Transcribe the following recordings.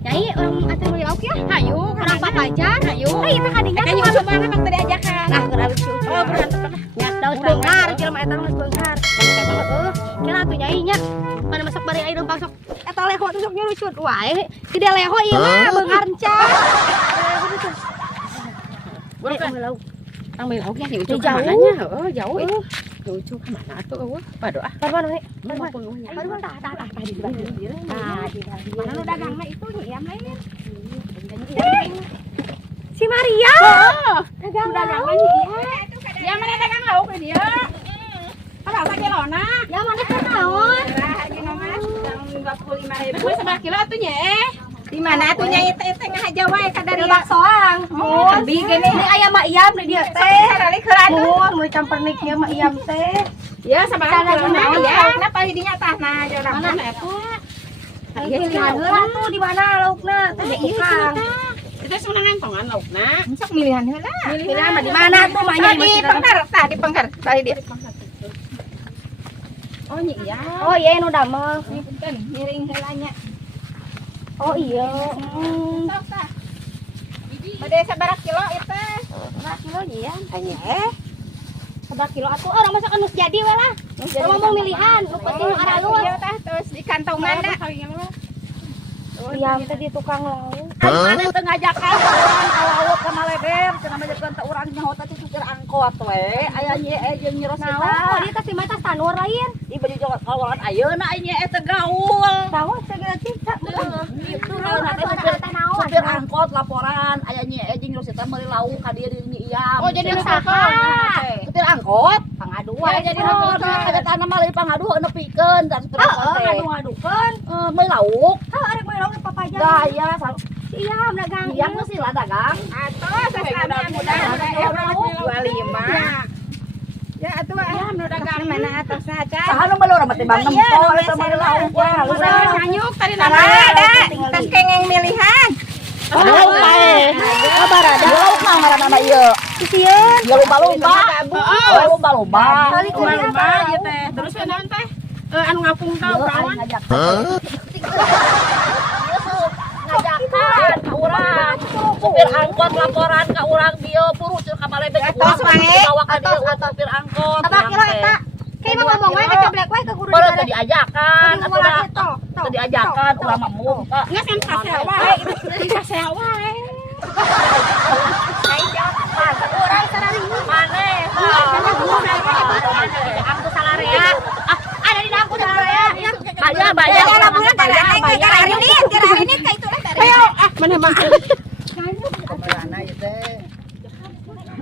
Nyai orang atuh meuli lauk ya. Hayu, Orang papajan. hayu. Itu kadinya Kayaknya tuh. masuk mana bang tadi ajakan. Nah, gerawit cucu. Oh, berantem pernah. Nyak daus beunghar, jelema eta geus beunghar. Heeh. Kira atuh nyai nya. Mana masak bari aya numpang sok eta leho tuh sok nyurucut wae. Gede leho ieu mah beunghar encan. Boleh kan? Lauk. Ang may lauk ya, yung ucok Jauh. kamananya. Oo, jauh eh. Yung ucok kamana to, oo. Pado ah. Parman we. Parman. Parman tah di bawah. Nah, di bawah. Mana nu dagangna itu nyiam lain. Si Maria. Oo. Dagang Dagang lauk. Ya mana dagang lauk ke dia? Apa sa kilona? Ya mana teh naon? Harga nama yang 25.000 sebelah kilo atunya eh. Di mana tuh nyai teh tengah aja wae kadari Dari baksoang. Oh, abi gini. Ini aya mak iam di dieu teh. Sarali keurang. Mun mau campur nik ieu mak iam teh. Ya sama kilona ya. Kenapa hidinya tahna jorang Mana mana? aku? Pilihan heula tuh di mana laukna teh di tukang. Kita sebenarnya ngantongan laukna. Sok milihan heula. Pilihan mah di mana tuh maknya Di pengker, tah di pengker. Tadi dia. Oh iya ya. Oh iya nu damel. Ini punten, miring heulanya. Oh iya. Sok tah. Bade sabaraha kilo ieu teh? Berapa kilo ya? Tanya Berapa kilo atuh orang masak nus jadi we lah. Kalau mau milihan, nu penting nu aralus. Iya tah terus di kantongan dah. Iam teh di tukang lauk. Mana teu ngajakan urang ka laut ka Maleder, cenah majakeun teh urang nyaho teh supir angkot we. Aya nyie jeung nyi Rosita. Naon? Dia teh si mah teh tanur lain. Di baju jalan kawalan ayeuna aya nyie teh gaul. Tahu segala cinta. Gitu Nanti supir angkot laporan aya nyie jeung Rosita meuli lauk ka dieu di Nyi Iyam. Oh jadi saha? Supir angkot Pangaduan. ya jadi ada tanah mah leuwih pangaduh nepikeun dan supir angkot teh. Ngadu-ngadukeun. Meuli lauk. Heuh arek meuli lauk papajan. Gaya Iam dagang. Iyam mah sila dagang. Atos sasana mudah-mudahan 25. Ya atuh ya nu dagang mana atasna acan. Iya, Saha nu meuli urang mah teh bang nempo eta meuli lauk ya. Udah nyanyuk tadi Nah, ada tes kengeng milihan. lauk bae. Kabar ada. Lauk mah ngaranna ieu. Sieun. Ya lumba-lumba. Oh, lumba-lumba. Lumba ya teh. Terus naon teh? Anu ngapung tau kawan. Ngajakan ka urang. Supir angkot laporan ka urang dieu purucul ka Malebek. Urang bawa ka dieu supir angkot. Apa kilo eta? Kayak mah ngomong we kecoblek we ke guru Baru teu diajakan, Kudu atuh ngolah itu. teu diajakan urang mah mung. Nges kan kasih wae. Kasih wae. Ai jawaban urang sarari maneh. Aku salarea. Ada di dapur salarea. Bayar. Bayar hari ini ka itu lah. Ayo mana mah.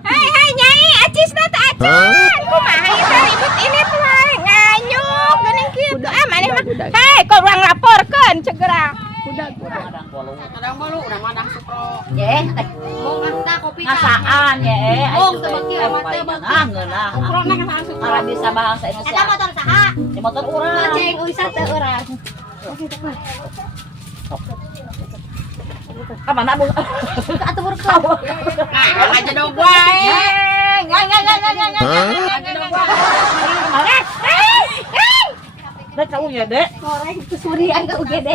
Hai Nyai, acis na teh acan. Kumaha ieu teh ribut ini teh nganyuk geuning kitu. Maneh mah. Hei, kok urang laporkeun cegerang. Kadang malu udah madang supro. Ye, Mong anta kopi ngasaan ye. Oh, sebeki mah teh Ah, ngeunah. Supro na kasaan supro. Ara bisa bahasa Eta Indonesia. motor saha? Di motor urang. Ceng ulisan teh urang. Ka mana bu? Atuh burkau. Nah, aja dong wae. Dek kamu ya, Dek. Goreng kesurian ke UGD.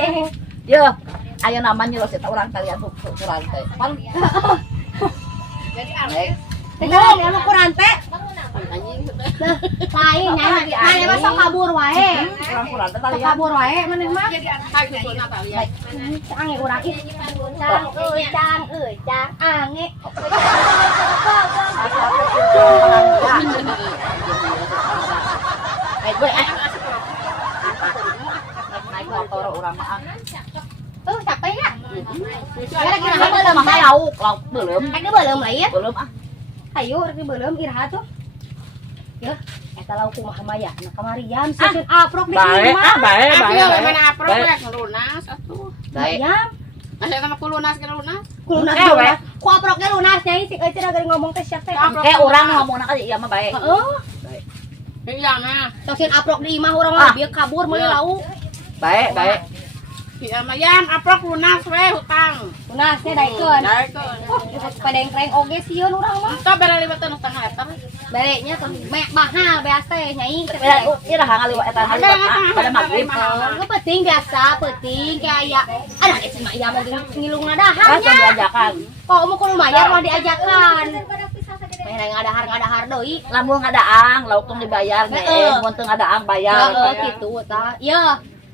Yo, ayo namanya lo sita urang kalian tuh kurang teh. Pan. Jadi aneh. Tengah ya mau kurang teh. Lain nyanyi. Mana mah sok kabur wae. Kurang teh Sok kalian. kabur wae mana mah. Jadi aneh gitu Natalia. Ange urang ih. Cang ange. Baik, gue naik motor urang mah. Tuh capek ya? Kira-kira mah mah lauk belum. Ada belum lain? Belum ah. Ayo rek belum iraha tuh. Ya, eta lauk kumaha mah ya? Nah kamarian susun aprok di imah. Aku mana apro rek lunas atuh. Baik. Ayam. Asa sama kulunas ke lunas. Lunas Eh, we. ku aproknya lunas nyai si euceun gari ngomong teh siap teh. Urang ngomongna ka ieu mah bae. Heeh. Iya mah. Tosin aprok di imah urang Ah. mah bieu kabur meuli lauk. Baik. Iya mah yam aprok lunas we hutang. Lunasnya daikeun. Daekeun. Oh, padengkreng oge sieun urang mah. Entah bere libetan setengah meter. Bereknya tuh mek mahal biasa nyai. Ieu dah ngaliwat eta ngaliwat pada magrib. Itu penting biasa, penting kayak ada ecen mak ya mau ngilung Kan daharnya. diajakan. Kok mau kudu mayar mah diajakan. Main ngadahar deui. Lamun ngadaang lauk tong dibayar ge, mun teu ngadaang bayar. Heeh kitu tah. Ieu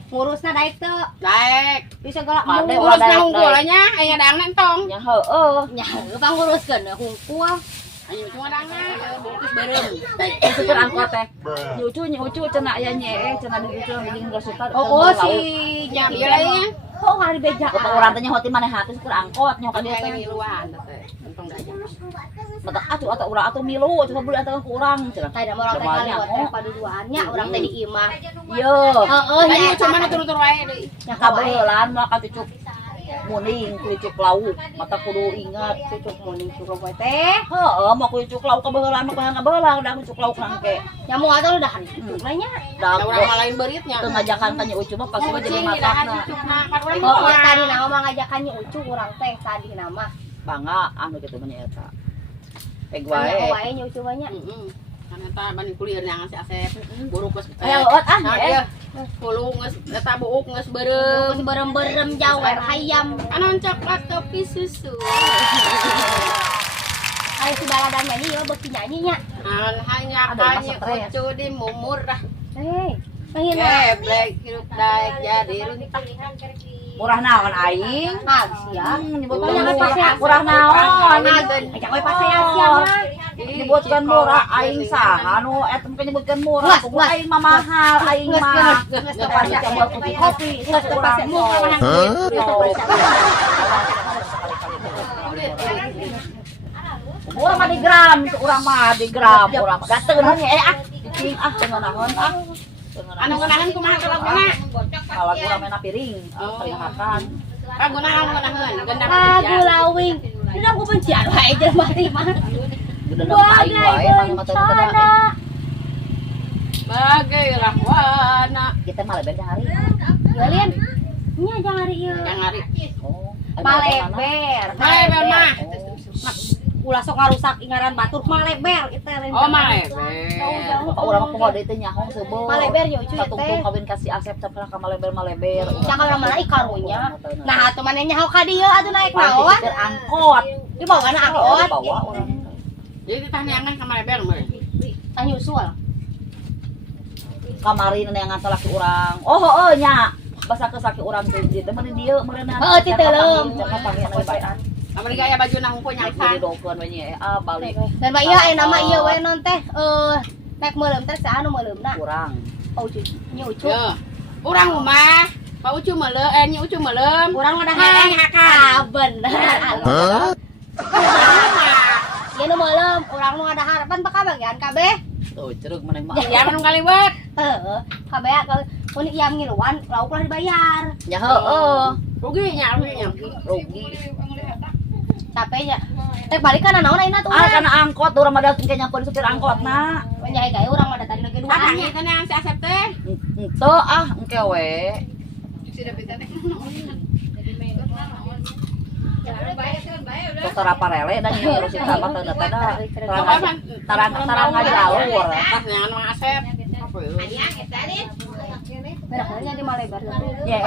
ngurusna daek teu. Daek. Di segala Made mau Urus daek, nang unggulnya aya dang nentong. Ya heueuh. nya panguruskeun hungkul. Ayo cuma dangna bungkus bareng. Supir angkot teh. Nyucu cenah aya nyee cenah di ditu geuning rasutan. Oh si Nya bieu lain. kok ngari beja. Kota urang teh hoti maneh hati supir angkot nyoka dia Kayak teh. ngiluan teh. Nentong dajak. Matak atuh atuh urang atuh milu coba beli atuh ku urang cenah. Tadi mau orang teh kali teh paduduannya urang teh di imah. Yo. Heeh Tadi nya cuma nutur-nutur wae deui. nya kabeh. Kabeulan mah ka cucuk muning cucuk lauk mata kudu ingat Cucuk muning cukup we teh. heeh mah cucuk lauk kabeulan mah kudu ngabeulang da cucuk lauk nangke Nyamuk atuh udah hari cucuk lainnya. da Da urang mah lain beritnya. teu ngajakan ka nya ucu mah pas mah jadi Kucing matakna cucukna kan urang Oh, mah. tadi nama mah ngajakan nya ucu urang teh tadi nama. bangga anu kitu mah nya eta peg Nya wae wae nya ucu banyak. Heeh. Kan eta bani kuliah yang si Asep. Buruk geus. aya lewat ah Nah, ya ieu. Hulu geus eta buuk geus beureum. Terus berem-berem jawer hayam. Anon coklat kopi susu. Ai si baladan nyanyi yo beuki nyanyi nya. Anon hanya Ada yang kanya masak ucu di mumurah. Pengen Geblek hidup daek jadi runtah. murah naon aing ya. nyebut Banyak pase murah naon Ajak we pase siang mah. nyebutkan murah aing saha anu eta mah nyebutkan murah Guas, kumaha aing mah mahal aing mah pasti coba kopi Geus teu pase murah. Urang mah di gram, itu urang mah di gram, urang mah gateun heunya cicing teu naon Anu ngeunaheun kumaha kalaguna? Kalau urang mena piring, piring makan. Kaguna anu ngeunaheun, gendang Lagu kerja. lawing. Tidak aku bencian wae jeung mati mah. Gedeung aing wae mah mah teu Bencana. Bagai rahwana. kita mah leber hari. Galin. Nya jang hari ieu. Yang hari. Oh, Maleber. Maleber mah. Ulah sok ngarusak ingaran batur maleber kita lain. Oh, maleber. Bapak urang mah poho deui teh nyahong seubeul. Maleber yo cuy Satungtung teh. kawin kasih Asep teh pernah ka maleber. Cakap orang mana ikarunya. Nah, atuh maneh nyaho ka dieu atuh naik Pasti naon? pikir angkot. Di bawah na angkot. Bawa urang. Jadi ditanyakan ke maleber mah. Tanya usul. Kamari neangan salaki urang. Oh heueuh nya. Basa ke saki urang teh di teh meureun dieu meureunna. Heueuh, ti teuleum. Jangan panggil anu bae. Amari gaya baju nang hungkul Naik nyangka. di dokeun we nya balik Dan Mbak iya nama iya we non teh naik meuleum teh sa anu meuleumna. kurang. Oh ucu, nya ucu. Yo. Urang mah Pak Ucu meuleum, Nyi Ucu meuleum. Urang mah dah Heng hakan. Ah bener. Ieu nu meuleum, urang nu ada harapan pa kabagian kabeh. Tuh cerug maneh mah. Ya anu kaliwat. Heeh, kabeh mun iam ngiluan lauk lah dibayar. Ya heueuh. Ruginya. Rugi. Capek nya. Teh balik kana naon ayeuna tuh. Karena angkot urang mah datang nya nyampeun supir angkotna. Nyai gawe urang mah tadi lagi Apa duaan nya. kita yang si Asep teh? Henteu engke we. Dokter apa rele dan nyuruh si tambah teu teh tarang ngajalur. Pas yang Mang Asep. Benernya di Malebar. Ya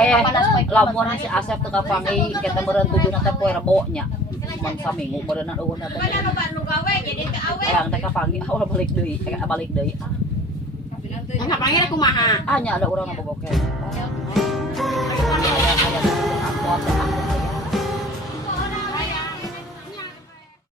lamun si Asep teu kapangi kita meureun tujuna teh poe Rebo nya. Mun saminggu meureunna eueunna teh. Yang teh kapangi ulah balik deui, balik deui. Yang kapanggil kumaha? Nya ada urang nu bogoke. Aya angkot